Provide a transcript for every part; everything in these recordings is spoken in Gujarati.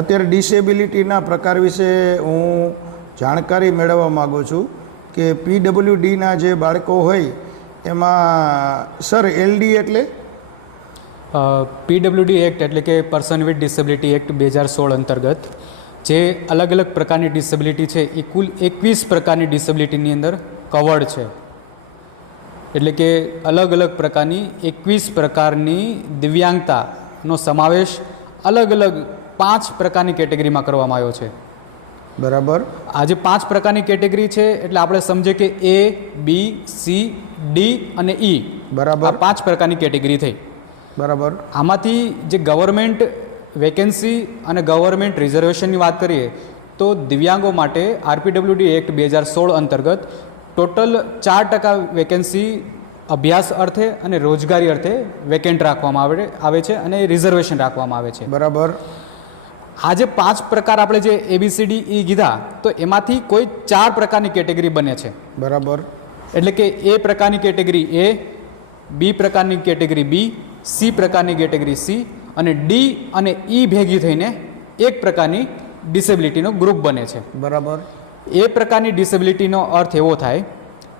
અત્યારે ડિસેબિલિટીના પ્રકાર વિશે હું જાણકારી મેળવવા માગું છું કે પીડબ્લ્યુડીના જે બાળકો હોય, એમાં સર એલડી એટલે? પીડબ્લ્યુડી એક્ટ એટલે કે પર્સન વિથ ડિસેબિલિટી એક્ટ બે હજાર સોળ અંતર્ગત, જે અલગ અલગ પ્રકારની ડિસેબિલિટી છે, એ કુલ એકવીસ પ્રકારની ડિસેબિલિટીની અંદર કવર્ડ છે. એટલે કે અલગ અલગ પ્રકારની એકવીસ પ્રકારની દિવ્યાંગતાનો સમાવેશ અલગ અલગ પાંચ પ્રકારની કેટેગરીમાં કરવામાં આવ્યો છે. બરાબર. આ જે પાંચ પ્રકારની કેટેગરી છે એટલે આપણે સમજીએ કે એ બી સી ડી અને ઈ. બરાબર. પાંચ પ્રકારની કેટેગરી થઈ. બરાબર. આમાંથી જે ગવર્મેન્ટ વેકેન્સી અને ગવર્મેન્ટ રિઝર્વેશનની વાત કરીએ તો દિવ્યાંગો માટે આરપીડબ્લ્યુડી એક્ટ બે હજાર સોળ અંતર્ગત ટોટલ ચાર ટકા વેકેન્સી અભ્યાસ અર્થે અને રોજગારી અર્થે વેકેન્ટ રાખવામાં આવે આવે છે અને રિઝર્વેશન રાખવામાં આવે છે. બરાબર. આ જે પાંચ પ્રકાર આપણે જે એબીસીડી ઈ કીધા તો એમાંથી કોઈ ચાર પ્રકારની કેટેગરી બને છે. બરાબર. એટલે કે એ પ્રકારની કેટેગરી એ બી પ્રકારની કેટેગરી બી સી પ્રકારની કેટેગરી સી અને ડી અને ઈ ભેગી થઈને એક પ્રકારની ડિસેબિલિટીનો ગ્રુપ બને છે. બરાબર. એ પ્રકારની ડિસેબિલિટીનો અર્થ એવો થાય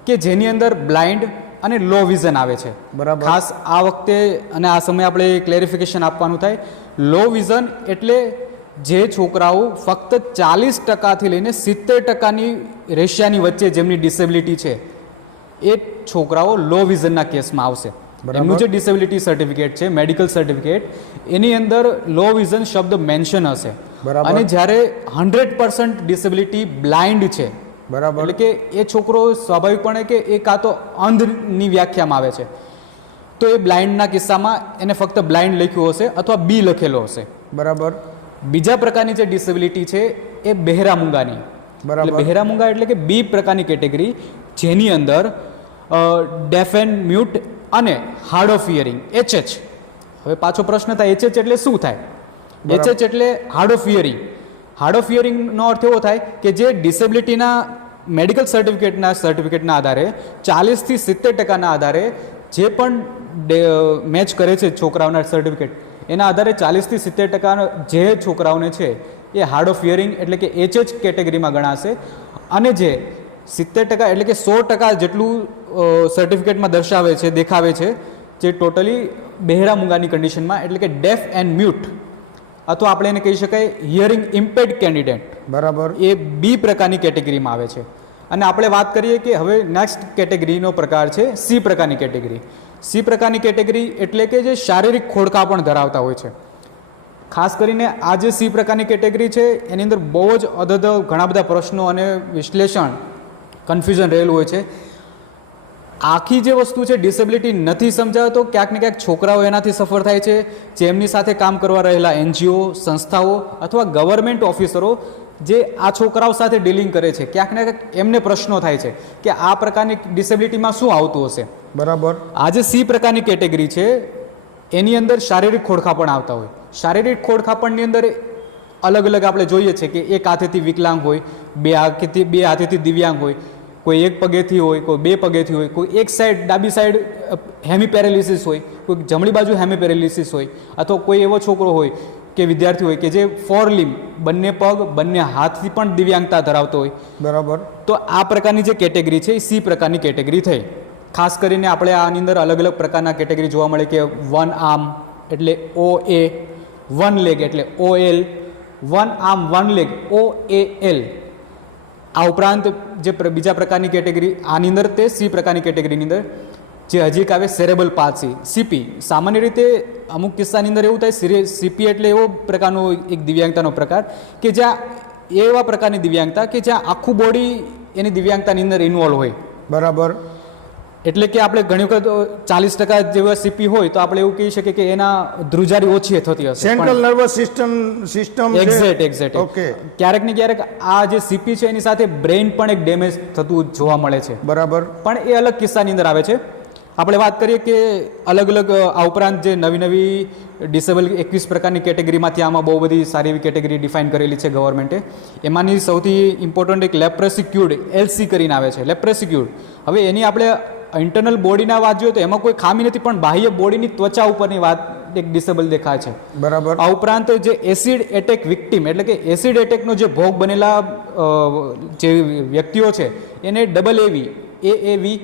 કે જેની અંદર બ્લાઇન્ડ અને લો વિઝન આવે છે. બરાબર. ખાસ આ વખતે અને આ સમયે આપણે ક્લેરિફિકેશન આપવાનું થાય. લો વિઝન એટલે જે છોકરાઓ ફક્ત ચાલીસ ટકાથી લઈને સિત્તેર ટકાની રેશિયાની વચ્ચે જેમની ડિસેબિલિટી છે એ છોકરાઓ લો વિઝનના કેસમાં આવશે. એમનું જે ડિસેબિલિટી સર્ટિફિકેટ છે મેડિકલ સર્ટિફિકેટ એની અંદર લો વિઝન શબ્દ મેન્શન હશે. અને જ્યારે હંડ્રેડ પર્સન્ટ ડિસેબિલિટી બ્લાઇન્ડ છે બરાબર. એટલે કે એ છોકરો સ્વાભાવિકપણે કે એ કાં તો અંધની વ્યાખ્યામાં આવે છે. તો એ બ્લાઇન્ડના કિસ્સામાં એને ફક્ત બ્લાઇન્ડ લખ્યું હશે અથવા બી લખેલો હશે. બરાબર. બીજા પ્રકારની જે ડિસેબિલિટી છે એ બહેરા મૂંગાની બરાબર. બહેરા મૂંગા એટલે કે બી પ્રકારની કેટેગરી જેની અંદર ડેફ એન્ડ મ્યુટ અને હાર્ડ ઓફ હિયરિંગ એચએચ હવે પાછો પ્રશ્ન થાય એચએચ એટલે શું થાય. એચએચ એટલે hard of hearing hard of હિયરિંગનો અર્થ એવો થાય કે જે ડિસેબિલિટીના મેડિકલ સર્ટિફિકેટના સર્ટિફિકેટના આધારે ચાલીસથી સિત્તેર ટકાના આધારે જે પણ મેચ કરે છે છોકરાઓના સર્ટિફિકેટ એના આધારે ચાલીસથી સિત્તેર ટકા જે છોકરાઓને છે એ હાર્ડ ઓફ હિયરિંગ એટલે કે એચએચ કેટેગરીમાં ગણાશે. અને જે સિત્તેર ટકા એટલે કે સો ટકા જેટલું સર્ટિફિકેટમાં દર્શાવે છે દેખાવે છે જે ટોટલી બહેરા મૂંગાની કન્ડિશનમાં એટલે કે ડેફ એન્ડ મ્યુટ અથવા આપણે એને કહી શકાય હિયરિંગ ઇમ્પેર્ડ કેન્ડિડેટ બરાબર. એ બી પ્રકારની કેટેગરીમાં આવે છે. અને આપણે વાત કરીએ કે હવે નેક્સ્ટ કેટેગરીનો પ્રકાર છે સી પ્રકારની કેટેગરી. સી પ્રકારની કેટેગરી એટલે કે જે શારીરિક ખોડકા પણ ધરાવતા હોય છે. ખાસ કરીને આ જે સી પ્રકારની કેટેગરી છે, એની અંદર બહુ જ અધધ ઘણા બધા પ્રશ્નો અને વિશ્લેષણ કન્ફ્યુઝન રહેલું હોય છે. આખી જે વસ્તુ છે ડિસેબિલિટી નથી સમજાવતો ક્યાંક ને ક્યાંક છોકરાઓ એનાથી સફર થાય છે. જેમની સાથે કામ કરવા રહેલા એનજીઓ સંસ્થાઓ અથવા ગવર્મેન્ટ ઓફિસરો જે આ છોકરાઓ સાથે ડીલિંગ કરે છે ક્યાંક ને ક્યાંક એમને પ્રશ્નો થાય છે કે આ પ્રકારની ડિસેબિલિટીમાં શું આવતું હશે? બરાબર. આ જે સી પ્રકારની કેટેગરી છે એની અંદર શારીરિક ખોડખાપણ આવતા હોય. શારીરિક ખોડખાપણની અંદર અલગ અલગ આપણે જોઈએ છે કે એક હાથેથી વિકલાંગ હોય બે હાથેથી બે હાથેથી દિવ્યાંગ હોય કોઈ એક પગેથી હોય કોઈ બે પગેથી હોય કોઈ એક સાઈડ ડાબી સાઈડ હેમી પેરેલિસિસ હોય કોઈ જમણી બાજુ હેમી પેરેલિસિસ હોય અથવા કોઈ એવો છોકરો હોય કે વિદ્યાર્થી હોય કે જે ફોર લીમ બંને પગ બંને હાથથી પણ દિવ્યાંગતા ધરાવતો હોય. બરાબર. તો આ પ્રકારની જે કેટેગરી છે એ સી પ્રકારની કેટેગરી થઈ. ખાસ કરીને આપણે આની અંદર અલગ અલગ પ્રકારના કેટેગરી જોવા મળે કે વન આર્મ એટલે ઓ એ વન લેગ એટલે O L one arm one leg O A L. આ ઉપરાંત જે બીજા પ્રકારની કેટેગરી આની અંદર તે સી પ્રકારની કેટેગરીની અંદર જે હજી એક આવે સેરેબલ પાલસી સીપી સામાન્ય રીતે અમુક કિસ્સાની અંદર એવું થાય સીપી એટલે એવો પ્રકારનો એક દિવ્યાંગતાનો પ્રકાર કે જ્યાં એવા પ્રકારની દિવ્યાંગતા કે જ્યાં આખું બોડી એની દિવ્યાંગતાની અંદર ઇન્વોલ્વ હોય. બરાબર. એટલે કે આપણે ઘણી વખત ચાલીસ ટકા જેવા સીપી હોય તો આપણે એવું કહી શકીએ કે એના ધ્રુજારી ઓછી થતી હશે. Central nervous system system exact exact okay ક્યારેક ને ક્યારેક આ જે સીપી છે એની સાથે બ્રેઇન પણ એક ડેમેજ થતું જોવા મળે છે. બરાબર. પણ એ અલગ કિસ્સાની અંદર આવે છે. આપણે વાત કરીએ કે અલગ અલગ આ ઉપરાંત જે નવી નવી ડિસેબલ એકવીસ પ્રકારની કેટેગરીમાંથી આમાં બહુ બધી સારી એવી કેટેગરી ડિફાઇન કરેલી છે ગવર્મેન્ટે. એમાંની સૌથી ઇમ્પોર્ટન્ટ એક લેપ્રેસિક્યુડ એલસી કરીને આવે છે લેપ્રેસિક્યુડ હવે એની આપણે ઇન્ટરનલ બોડીના વાત જોઈએ તો એમાં કોઈ ખામી નથી પણ બાહ્ય બોડીની ત્વચા ઉપરની વાત એક ડિસેબલ દેખાય છે. બરાબર. આ ઉપરાંત જે એસિડ એટેક વિક્ટીમ એટલે કે એસિડ એટેકનો જે ભોગ બનેલા જે વ્યક્તિઓ છે એને ડબલ એવી એ એવી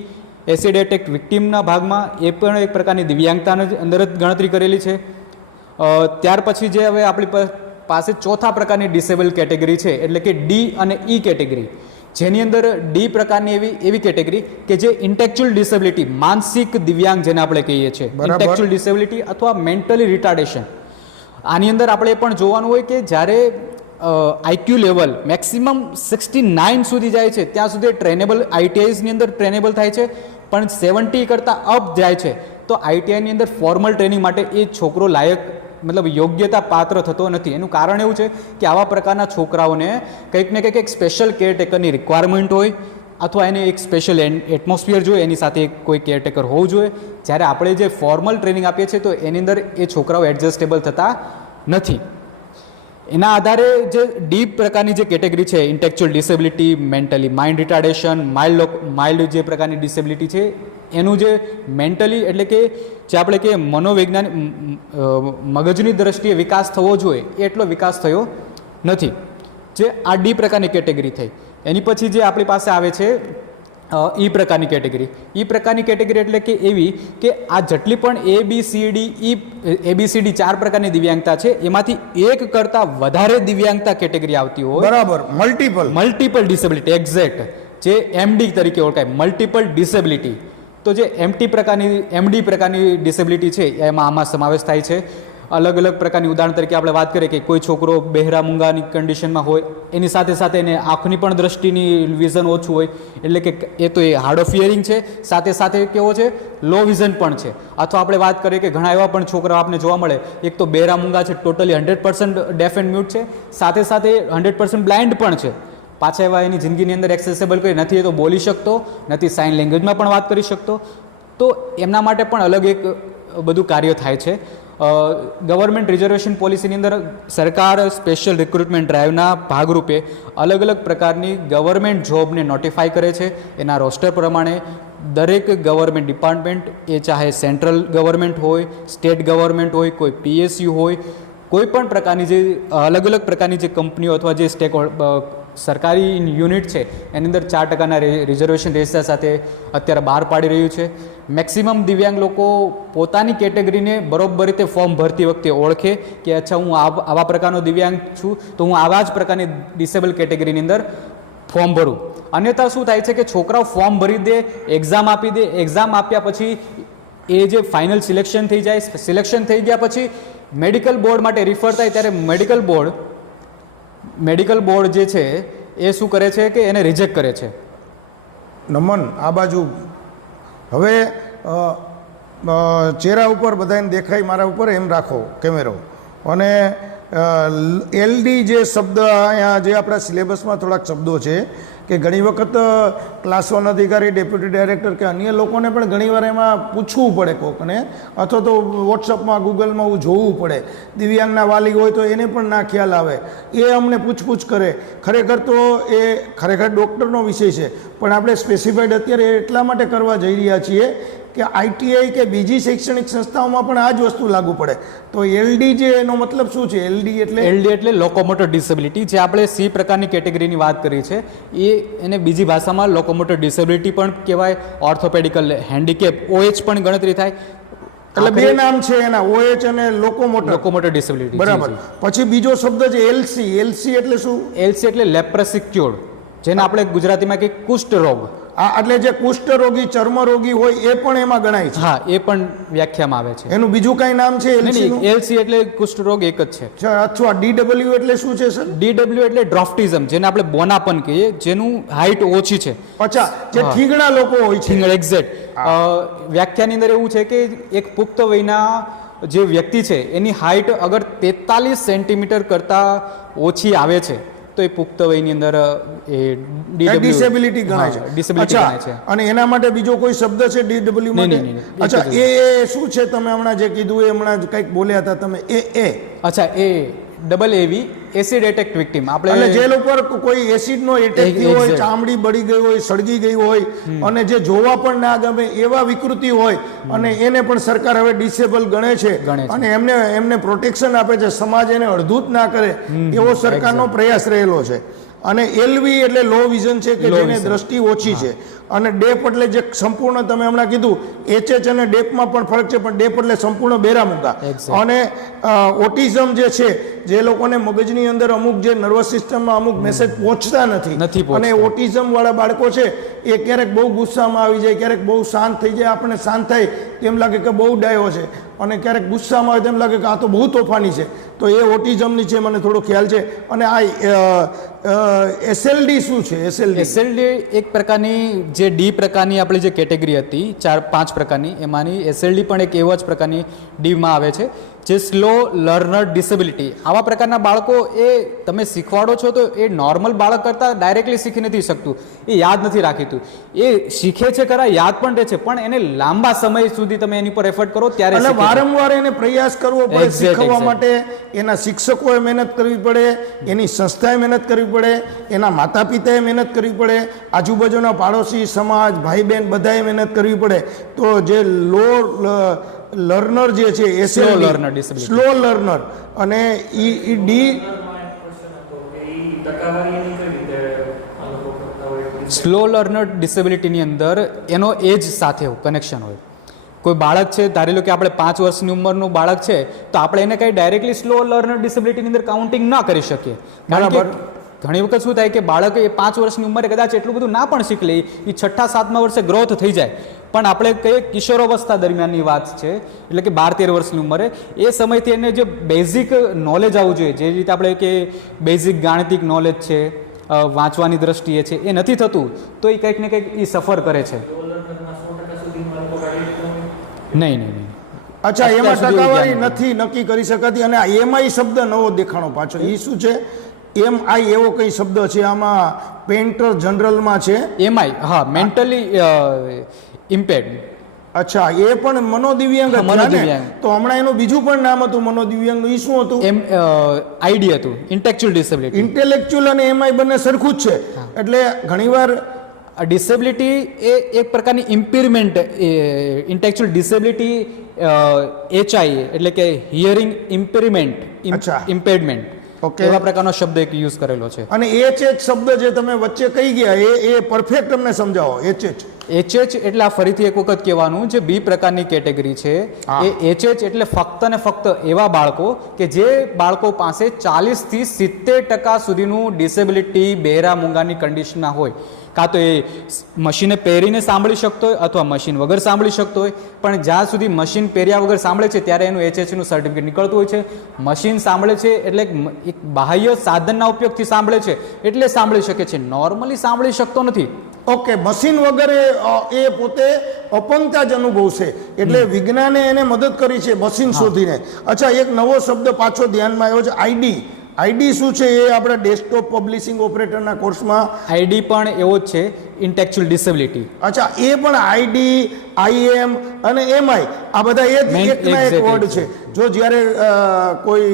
એસિડ એટેક વિક્ટિમના ભાગમાં એ પણ એક પ્રકારની દિવ્યાંગતાની અંદર જ ગણતરી કરેલી છે. ત્યાર પછી જે હવે આપણી પાસે ચોથા પ્રકારની ડિસેબલ કેટેગરી છે એટલે કે ડી અને ઈ કેટેગરી. જેની અંદર ડી પ્રકારની એવી એવી કેટેગરી કે જે ઇન્ટેક્ચ્યુઅલ ડિસેબિલિટી માનસિક દિવ્યાંગ જેને આપણે કહીએ છીએ. ઇન્ટેક્ચ્યુઅલ ડિસેબિલિટી અથવા મેન્ટલી રિટાર્ડેશન. આની અંદર આપણે એ પણ જોવાનું હોય કે જ્યારે IQ level maximum sixty nine સુધી જાય છે ત્યાં સુધી ટ્રેનેબલ આઈટીઆઈસની અંદર ટ્રેનેબલ થાય છે. પણ સેવન્ટી કરતાં અપ જાય છે. તો આઈટીઆઈની અંદર ફોર્મલ ટ્રેનિંગ માટે એ છોકરો લાયક, મતલબ યોગ્યતા પાત્ર થતો નથી. એનું કારણ એવું છે કે આવા પ્રકારના છોકરાઓને કંઈક ને કંઈક એક સ્પેશિયલ કેરટેકરની રિક્વાયરમેન્ટ હોય અથવા એને એક સ્પેશિયલ એટમોસ્ફિયર જોઈએ, એની સાથે કોઈ કેરટેકર હોવું જોઈએ. જ્યારે આપણે જે ફોર્મલ ટ્રેનિંગ આપીએ છીએ, તો એની અંદર એ છોકરાઓ એડજસ્ટેબલ થતા નથી. એના આધારે જે ડીપ પ્રકારની જે કેટેગરી છે intellectual disability mentally mind retardation mild mild જે પ્રકારની ડિસેબિલિટી છે, એનું જે મેન્ટલી એટલે કે જે આપણે કે મનોવૈજ્ઞાનિક મગજની દ્રષ્ટિએ વિકાસ થવો જોઈએ એટલો વિકાસ થયો નથી. જે આ ડી પ્રકારની કેટેગરી થઈ. એની પછી જે આપણી પાસે આવે છે ઈ પ્રકારની કેટેગરી. ઈ પ્રકારની કેટેગરી એટલે કે એવી કે આ જેટલી પણ A B C D E A B C D ચાર પ્રકારની દિવ્યાંગતા છે એમાંથી એક કરતાં વધારે દિવ્યાંગતા કેટેગરી આવતી હોય. બરાબર. મલ્ટિપલ મલ્ટિપલ ડિસેબિલિટી એક્ઝેક્ટ જે એમડી તરીકે ઓળખાય. મલ્ટિપલ ડિસેબિલિટી તો જે એમટી પ્રકારની એમડી પ્રકારની ડિસેબિલિટી છે એમાં આમાં સમાવેશ થાય છે. અલગ અલગ પ્રકારની ઉદાહરણ તરીકે આપણે વાત કરીએ કે કોઈ છોકરો બહેરા મૂંગાની કન્ડિશનમાં હોય, એની સાથે સાથે એને આંખની પણ દ્રષ્ટિની વિઝન ઓછું હોય, એટલે કે એ તો એ હાર્ડ ઓફ હિયરિંગ છે, સાથે સાથે કેવો છે લો વિઝન પણ છે. અથવા આપણે વાત કરીએ કે ઘણા એવા પણ છોકરા આપને જોવા મળે, એક તો બહેરા મૂંગા છે totally hundred percent deaf and mute છે, સાથે સાથે હંડ્રેડ પર્સન્ટ બ્લાઇન્ડ પણ છે. પાછા એવા એની જિંદગીની અંદર એક્સેસેબલ કરી નથી, એ તો બોલી શકતો, નથી સાઇન લેંગ્વેજમાં પણ વાત કરી શકતો. તો એમના માટે પણ અલગ એક બધું કાર્ય થાય છે. ગવર્મેન્ટ રિઝર્વેશન પોલિસીની અંદર સરકાર સ્પેશિયલ રિક્રુટમેન્ટ ડ્રાઈવના ભાગરૂપે અલગ અલગ પ્રકારની ગવર્મેન્ટ જોબને નોટિફાઈ કરે છે. એના રોસ્ટર પ્રમાણે દરેક ગવર્મેન્ટ ડિપાર્ટમેન્ટ એ ચાહે સેન્ટ્રલ ગવર્મેન્ટ હોય સ્ટેટ ગવર્મેન્ટ હોય, કોઈ પીએસયુ હોય, કોઈ પણ પ્રકારની જે અલગ અલગ પ્રકારની જે કંપનીઓ અથવા જે સ્ટેક સરકારી યુનિટ છે, એની અંદર ચાર ટકાના રિઝર્વેશન રેસા સાથે અત્યારે બહાર પાડી રહ્યું છે. મેક્સિમમ દિવ્યાંગ લોકો પોતાની કેટેગરીને બરોબર રીતે ફોર્મ ભરતી વખતે ઓળખે કે અચ્છા, હું આવ- પ્રકારનો દિવ્યાંગ છું, તો હું આવા જ પ્રકારની ડિસેબલ કેટેગરીની અંદર ફોર્મ ભરું. અન્યથા શું થાય છે કે છોકરાઓ ફોર્મ ભરી દે એક્ઝામ આપી દે એક્ઝામ આપ્યા પછી એ જે ફાઇનલ સિલેક્શન થઈ જાય સિલેક્શન થઈ ગયા પછી મેડિકલ બોર્ડ માટે રિફર થાય ત્યારે મેડિકલ બોર્ડ મેડિકલ બોર્ડ જે છે, એ શું કરે છે કે એને રિજેક્ટ કરે છે? નમન, આ બાજુ. હવે ચહેરા ઉપર બધાને દેખાય, મારા ઉપર એમ રાખો, કેમેરો. અને એલડી જે શબ્દ અહીંયા જે આપણા સિલેબસમાં થોડાક શબ્દો છે કે ઘણી વખત ક્લાસ અધિકારી ડેપ્યુટી ડાયરેક્ટર કે અન્ય લોકોને પણ ઘણીવાર એમાં પૂછવું પડે કોકને, અથવા તો વોટ્સઅપમાં ગૂગલમાં એવું જોવું પડે. દિવ્યાંગના વાલી હોય તો એને પણ ના ખ્યાલ આવે. એ અમને પૂછપૂછ કરે. ખરેખર તો એ ખરેખર ડૉક્ટરનો વિષય છે. પણ આપણે સ્પેસિફાઈડ અત્યારે એટલા માટે કરવા જઈ રહ્યા છીએ કે આઈટીઆઈ કે બીજી શૈક્ષણિક સંસ્થાઓમાં પણ આ જ વસ્તુ લાગુ પડે. તો એલડી જે એનો મતલબ શું છે? એલડી એટલે એલડી એટલે લોકોમોટર ડિસેબિલિટી જે આપણે સી પ્રકારની કેટેગરીની વાત કરી છે એ એને બીજી ભાષામાં લોકોમોટર ડિસેબિલિટી પણ કહેવાય ઓર્થોપેડિકલ હેન્ડીકેપ ઓએચ પણ ગણતરી થાય. એટલે બે નામ છે એના ઓએચ અને લોકોમોટર લોકોમોટર ડિસેબિલિટી બરાબર. પછી બીજો શબ્દ છે એલસી એલસી એટલે શું? એલસી એટલે લેપ્રસિક ક્યોર્ડ જેને આપણે ગુજરાતીમાં કે કુષ્ઠ રોગ આ એટલે જે કુષ્ઠ રોગી ચર્મ રોગી હોય એ પણ એમાં ગણાય છે. હા એ પણ વ્યાખ્યામાં આવે છે. એનું બીજું કાંઈ નામ છે એલસી એટલે કુષ્ઠ રોગ એક જ છે. અથવા ડીડબલ્યુ એટલે શું છે સર? ડીડબલ્યુ એટલે ડ્રોફ્ટિઝમ જેને આપણે બોનાપન કહીએ જેનું હાઇટ ઓછી છે. અચ્છા જે. ઠીંગણા લોકો હોય છે. એક્ઝેક્ટ વ્યાખ્યાની અંદર એવું છે કે એક પુખ્ત વયના જે વ્યક્તિ છે એની હાઇટ અગર તેતાલીસ સેન્ટીમીટર કરતાં ઓછી આવે છે તો એ પુખ્ત વયની અંદર એ ડિસેબિલિટી ગણાય છે. ડિસેબિલિટી ગણાય છે. અને એના માટે બીજો કોઈ શબ્દ છે ડીડબલ્યુ માટે. અચ્છા એ એ શું છે? તમે હમણાં જે કીધું એ હમણાં કંઈક બોલ્યા હતા તમે. એ એ. અચ્છા એ ડબલ એવી એસિડ એટેક વિક્ટીમ આપણે જે લોકો કોઈ એસિડનો એટેક થયો હોય ચામડી બળી ગઈ હોય સળગી ગઈ હોય અને જે જોવા પણ ના ગમે એવા વિકૃતિ હોય અને એને પણ સરકાર હવે ડિસેબલ ગણે છે. ગણે છે. અને એમને એમને પ્રોટેક્શન આપે છે. સમાજ એને અડધૂત ના કરે એવો સરકારનો પ્રયાસ રહેલો છે. અને એલવી એટલે લો વિઝન છે કે જેને દ્રષ્ટિ ઓછી છે. અને ડેપ એટલે જે સંપૂર્ણ તમે હમણાં કીધું એચએચ અને ડેપમાં પણ ફરક છે પણ ડેપ એટલે સંપૂર્ણ બેરામુંગા Exact. અને ઓટિઝમ જે છે જે લોકોને મગજની અંદર અમુક જે નર્વસ સિસ્ટમમાં અમુક મેસેજ પહોંચતા નથી. અને ઓટિઝમ વાળા બાળકો છે એ ક્યારેક બહુ ગુસ્સામાં આવી જાય ક્યારેક બહુ શાંત થઈ જાય આપણને શાંત થાય તેમ લાગે કે બહુ ડાયો છે. અને ક્યારેક ગુસ્સામાં આવે તેમ લાગે કે આ તો બહુ તોફાની છે. તો એ ઓટિઝમની છે, મને થોડો ખ્યાલ છે. અને આ એસએલડી શું છે? એસએલડી. એસએલડી એક પ્રકારની જે ડી પ્રકારની આપણી જે કેટેગરી હતી, ચાર, પાંચ પ્રકારની, એમાંની એસએલડી પણ એક એવા જ પ્રકારની ડીમાં આવે છે. જે સ્લો લર્નર ડિસેબિલિટી આવા પ્રકારના બાળકો એ તમે શીખવાડો છો તો એ નોર્મલ બાળક કરતાં ડાયરેક્ટલી શીખી નથી શકતું. એ યાદ નથી રાખીતું. એ શીખે છે ખરા યાદ પણ રહે છે પણ એને લાંબા સમય સુધી તમે એની પર એફર્ટ કરો ત્યારે વારંવાર એને પ્રયાસ કરવો પડે શીખવા શીખવવા માટે એના શિક્ષકોએ મહેનત કરવી પડે એની સંસ્થાએ મહેનત કરવી પડે એના માતા પિતાએ મહેનત કરવી પડે આજુબાજુના પાડોશી સમાજ ભાઈ બહેન બધાએ મહેનત કરવી પડે. તો જે લો લર્નર જે છે એ સ્લો લર્નર સ્લો લર્નર. અને ઈ ઈ ડી સ્લો લર્નર ડિસેબિલિટીની અંદર એનો એજ સાથે કનેક્શન હોય. કોઈ બાળક છે ધારી લો કે આપણે પાંચ વર્ષની ઉંમરનું બાળક છે તો આપણે એને કંઈ ડાયરેક્ટલી સ્લો લર્નર ડિસેબિલિટીની અંદર કાઉન્ટિંગ ના કરી શકીએ. બરાબર. ઘણી વખત શું થાય કે બાળક એ પાંચ વર્ષની ઉંમરે કદાચ એટલું બધું ના પણ શીખ લે એ છઠ્ઠા સાતમા વર્ષે ગ્રોથ થઈ જાય. પણ આપણે કહીએ કિશોરાવસ્થા દરમિયાનની વાત છે એટલે કે બાર તેર વર્ષની ઉંમરે એ સમયથી એને જે બેઝિક નોલેજ આવવું જોઈએ જે રીતે આપણે કે બેઝિક ગાણિતિક નોલેજ છે વાંચવાની દ્રષ્ટિએ છે એ નથી થતું તો એ કંઈક ને કંઈક એ સફર કરે છે. નહીં નહીં અચ્છા એમાં ટકાવારી નથી. નક્કી કરી શકાતી અને આ એમઆઈ શબ્દ નવો દેખાણો પાછો. એ શું છે? એમ આઈ એવો કઈ શબ્દ છે? આમાં પેન્ટર જનરલમાં છે? એમઆઈ હા મેન્ટલી ઇમ્પેર્ડ અચ્છા એ પણ મનોદિવ્યાંગ ને? મનોદિવ્યાંગ. તો હમણાં એનું બીજું પણ નામ હતું મનોદિવ્યાંગનું. એ શું હતું? એમ આઈડી હતું. ઇન્ટેક્ચ્યુઅલ ડિસેબિલિટી ઇન્ટેલેક્ચ્યુઅલ અને એમઆઈ બંને સરખું જ છે. એટલે ઘણીવાર ડિસેબિલિટી એ એક પ્રકારની ઇમ્પિરમેન્ટ ઇન્ટેક્ચ્યુઅલ ડિસેબિલિટી એચઆઈ એટલે કે હિયરિંગ ઇમ્પિરમેન્ટ અચ્છા. ઇમ્પેરમેન્ટ Okay. એવા પ્રકારનો શબ્દ એક યુઝ કરેલો છે. અને એચ એચ શબ્દ જે તમે વચ્ચે કહી ગયા એ એ પરફેક્ટ અમને સમજાવો. એચ એચ એચએચ એટલે આ ફરીથી એક વખત કહેવાનું જે બી પ્રકારની કેટેગરી છે. એ એ એચએચ એટલે ફક્ત ને ફક્ત એવા બાળકો કે જે બાળકો પાસે ચાલીસથી સિત્તેર ટકા સુધીનું ડિસેબિલિટી બહેરા મૂંગાની કન્ડિશનના હોય. કાં તો એ મશીને પહેરીને સાંભળી શકતો હોય અથવા મશીન વગર સાંભળી શકતો હોય. પણ જ્યાં સુધી મશીન પહેર્યા વગર સાંભળે છે ત્યારે એનું એચએચનું સર્ટિફિકેટ નીકળતું હોય છે. મશીન સાંભળે છે એટલે એક બાહ્ય સાધનના ઉપયોગથી સાંભળે છે એટલે સાંભળી શકે છે. નોર્મલી સાંભળી શકતો નથી. ઓકે મશીન વગર એ, પોતે અપંગતા જ અનુભવશે. એટલે વિજ્ઞાને એને મદદ કરી છે મશીન શોધીને. અચ્છા એક નવો શબ્દ પાછો ધ્યાનમાં આવ્યો છે આઈડી. આઈડી શું છે એ આપણે ડેસ્કટોપ પબ્લિશિંગ ઓપરેટરના કોર્સમાં આઈડી પણ એવો જ છે ઇન્ટેક્ચ્યુઅલ ડિસેબિલિટી અચ્છા એ પણ આઈડી આઈએમ અને એમઆઈ આ બધા એ જ એકના એક વર્ડ છે. જો જ્યારે કોઈ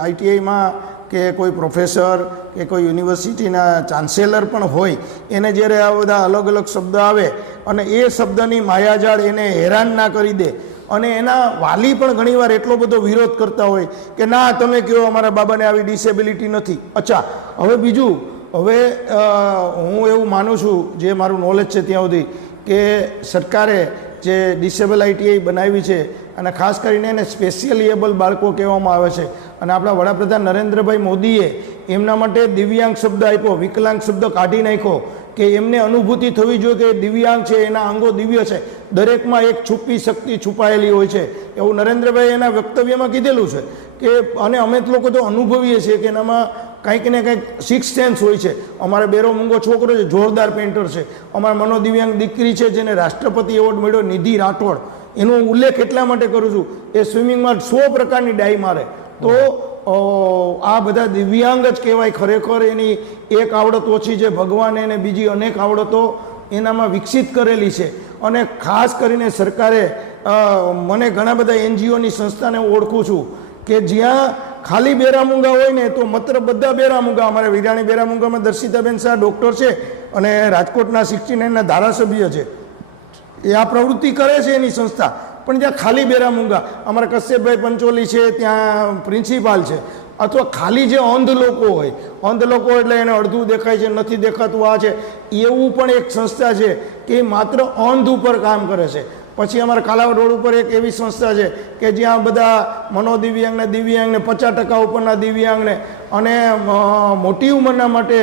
આઈટીઆઈમાં કે કોઈ પ્રોફેસર કે કોઈ યુનિવર્સિટીના ચાન્સેલર પણ હોય એને જ્યારે આ બધા અલગ અલગ શબ્દ આવે અને એ શબ્દની માયાજાળ એને હેરાન ના કરી દે અને એના વાલી પણ ઘણીવાર એટલો બધો વિરોધ કરતા હોય કે ના, તમે કહો અમારા બાબાને આવી ડિસેબિલિટી નથી. અચ્છા, હવે બીજું, હવે હું એવું માનું છું, જે મારું નોલેજ છે ત્યાં સુધી, કે સરકારે જે ડિસેબલ આઈટીઆઈ બનાવી છે, અને ખાસ કરીને એને સ્પેશિયલ એબલ બાળકો કહેવામાં આવે છે, અને આપણા વડાપ્રધાન નરેન્દ્રભાઈ મોદીએ એમના માટે દિવ્યાંગ શબ્દ આપ્યો, વિકલાંગ શબ્દ કાઢી નાખ્યો કે એમને અનુભૂતિ થવી જોઈએ કે દિવ્યાંગ છે, એના અંગો દિવ્ય છે. દરેકમાં એક છુપી શક્તિ છુપાયેલી હોય છે. એવું નરેન્દ્રભાઈ એના વક્તવ્યમાં કીધેલું છે કે અને અમે લોકો તો અનુભવીએ છીએ કે એનામાં કંઈક ને કંઈક સિક્સ સેન્સ હોય છે. અમારે બેરો મૂંગો છોકરો છે, જોરદાર પેન્ટર છે. અમારા મનોદિવ્યાંગ દીકરી છે જેને રાષ્ટ્રપતિ એવોર્ડ મળ્યો, નિધિ રાઠોડ. એનો ઉલ્લેખ એટલા માટે કરું છું, એ સ્વિમિંગમાં સો પ્રકારની ડાઈ મારે. તો આ બધા દિવ્યાંગ જ કહેવાય ખરેખર. એની એક આવડત ઓછી છે ભગવાને એને બીજી અનેક આવડતો એનામાં વિકસિત કરેલી છે. અને ખાસ કરીને સરકારે મને ઘણા બધા એનજીઓની સંસ્થાને ઓળખું છું કે જ્યાં ખાલી બેરામૂંગા હોય ને, તો માત્ર બધા બેરામૂંગા, અમારે વિરાણી બેરામૂંગામાં દર્શિતાબેન શાહ ડૉક્ટર છે અને રાજકોટના સિક્સટી નાઇનના ધારાસભ્ય છે. એ આ પ્રવૃત્તિ કરે છે એની સંસ્થા. પણ જ્યાં ખાલી બેરા મૂંગા. અમારા કશ્યપભાઈ પંચોલી છે ત્યાં પ્રિન્સિપાલ છે. અથવા ખાલી જે અંધ લોકો હોય અંધ લોકો એટલે એને અડધું દેખાય છે નથી દેખાતું આ છે એવું પણ એક સંસ્થા છે કે માત્ર અંધ ઉપર કામ કરે છે. પછી અમારા કાલાવડ રોડ ઉપર એક એવી સંસ્થા છે કે જ્યાં બધા મનોદિવ્યાંગને દિવ્યાંગને પચાસ ટકા ઉપરના દિવ્યાંગને અને મોટી ઉંમરના માટે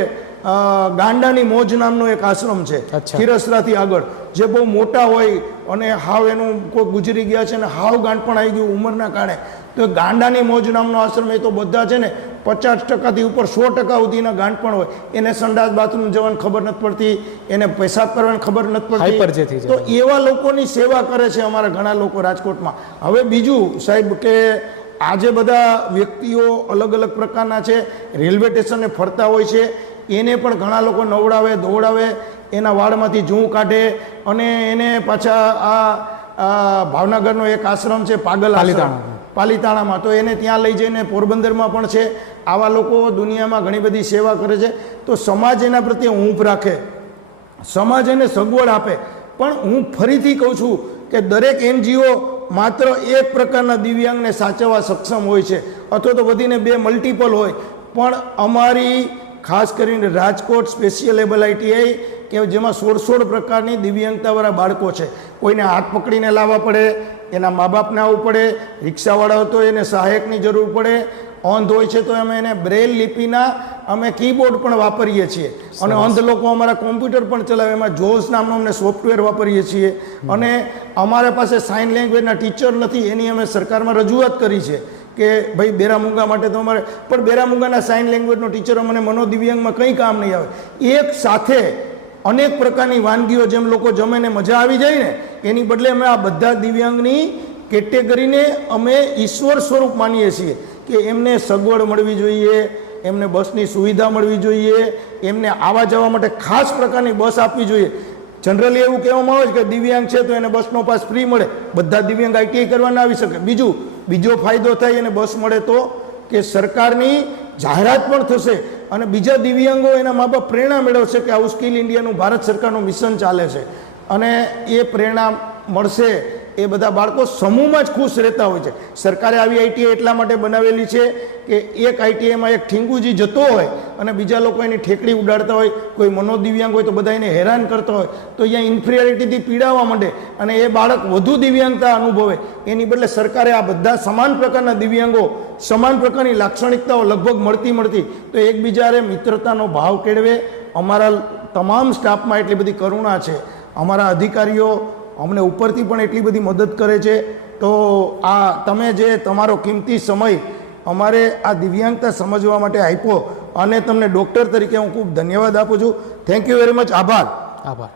ગાંડાની મોજ નામનો એક આશ્રમ છે. ખીરસરાથી આગળ. જે બહુ મોટા હોય અને હાવ એનું કોઈ ગુજરી ગયા છે અને હાવ ગાંઠપણ આવી ગયું ઉંમરના કારણે. તો ગાંડાની મોજ નામનો આશ્રમ એ તો બધા છે ને પચાસ ટકાથી ઉપર સો ટકા સુધીના ગાંઠ પણ હોય. એને સંડાસ બાથરૂમ જવાની ખબર નથી પડતી એને પેશાબ કરવાની ખબર નથી પડતી. તો એવા લોકોની સેવા કરે છે અમારા ઘણા લોકો રાજકોટમાં. હવે બીજું સાહેબ કે આજે બધા વ્યક્તિઓ અલગ અલગ પ્રકારના છે રેલવે સ્ટેશને ફરતા હોય છે એને પણ ઘણા લોકો નવડાવે દોડાવે એના વાળમાંથી જૂં કાઢે અને એને પાછા આ ભાવનગરનો એક આશ્રમ છે પાગલ પાલિતાણામાં. તો એને ત્યાં લઈ જઈને પોરબંદરમાં પણ છે. આવા લોકો દુનિયામાં ઘણી બધી સેવા કરે છે. તો સમાજ એના પ્રત્યે ઊંફ રાખે. સમાજ એને સગવડ આપે. પણ હું ફરીથી કહું છું કે દરેક એનજીઓ માત્ર એક પ્રકારના દિવ્યાંગને સાચવવા સક્ષમ હોય છે. અથવા તો વધીને બે મલ્ટિપલ હોય. પણ અમારી ખાસ કરીને રાજકોટ સ્પેશિયલ એબલ આઈટીઆઈ કે જેમાં સોળ સોળ પ્રકારની દિવ્યાંગતાવાળા બાળકો છે. કોઈને હાથ પકડીને લાવવા પડે એના મા બાપને આવવું પડે રિક્ષાવાળા હોય તો એને સહાયકની જરૂર પડે. અંધ હોય છે તો અમે એને બ્રેલ લિપિના અમે કીબોર્ડ પણ વાપરીએ છીએ. અને અંધ લોકો અમારા કોમ્પ્યુટર પણ ચલાવે એમાં જોસ નામનું અમને સોફ્ટવેર વાપરીએ છીએ. અને અમારા પાસે સાઇન લેંગ્વેજના ટીચર નથી એની અમે સરકારમાં રજૂઆત કરી છે. કે ભાઈ બેરામુંગા માટે તો અમારે પણ બેરામુંગાના સાઇન લેંગ્વેજનો ટીચર મને મનોદિવ્યાંગમાં કંઈ કામ નહીં આવે. એક સાથે અનેક પ્રકારની વાનગીઓ જેમ લોકો જમે ને મજા આવી જાય ને, એની બદલે અમે આ બધા દિવ્યાંગની કેટેગરીને અમે ઈશ્વર સ્વરૂપ માનીએ છીએ કે એમને સગવડ મળવી જોઈએ, એમને બસની સુવિધા મળવી જોઈએ, એમને આવવા જવા માટે ખાસ પ્રકારની બસ આપવી જોઈએ. જનરલી એવું કહેવામાં આવે છે કે દિવ્યાંગ છે તો એને બસનો પાસ ફ્રી મળે. બધા દિવ્યાંગ આઈટીઆઈ કરવાના આવી શકે. બીજું બીજો ફાયદો થાય એને બસ મળે તો કે સરકારની જાહેરાત પણ થશે અને બીજા દિવ્યાંગો એના મા બાપ પ્રેરણા મેળવશે કે આવું સ્કિલ ઇન્ડિયાનું ભારત સરકારનું મિશન ચાલે છે. અને એ પ્રેરણા મળશે એ બધા બાળકો સમૂહમાં જ ખુશ રહેતા હોય છે. સરકારે આવી આઈટીઆઈ એટલા માટે બનાવેલી છે કે એક આઈટીઆઈમાં એક ઠીંગુજી જતો હોય અને બીજા લોકો એની ઠેકડી ઉડાડતા હોય, કોઈ મનોદિવ્યાંગ હોય તો બધા એને હેરાન કરતા હોય, તો અહીંયા ઇન્ફિરિયરિટીથી પીડાવા માંડે અને એ બાળક વધુ દિવ્યાંગતા અનુભવે. એની બદલે સરકારે આ બધા સમાન પ્રકારના દિવ્યાંગો, સમાન પ્રકારની લાક્ષણિકતાઓ લગભગ મળતી મળતી, તો એકબીજારે મિત્રતાનો ભાવ કેળવે. અમારા તમામ સ્ટાફમાં એટલી બધી કરુણા છે. અમારા અધિકારીઓ અમને ઉપરથી પણ એટલી બધી મદદ કરે છે. તો આ તમે જે તમારો કિંમતી સમય અમારે આ દિવ્યાંગતા સમજવા માટે આપ્યો અને તમને ડૉક્ટર તરીકે હું ખૂબ ધન્યવાદ આપું છું. થેન્ક યુ વેરી મચ આભાર. આભાર.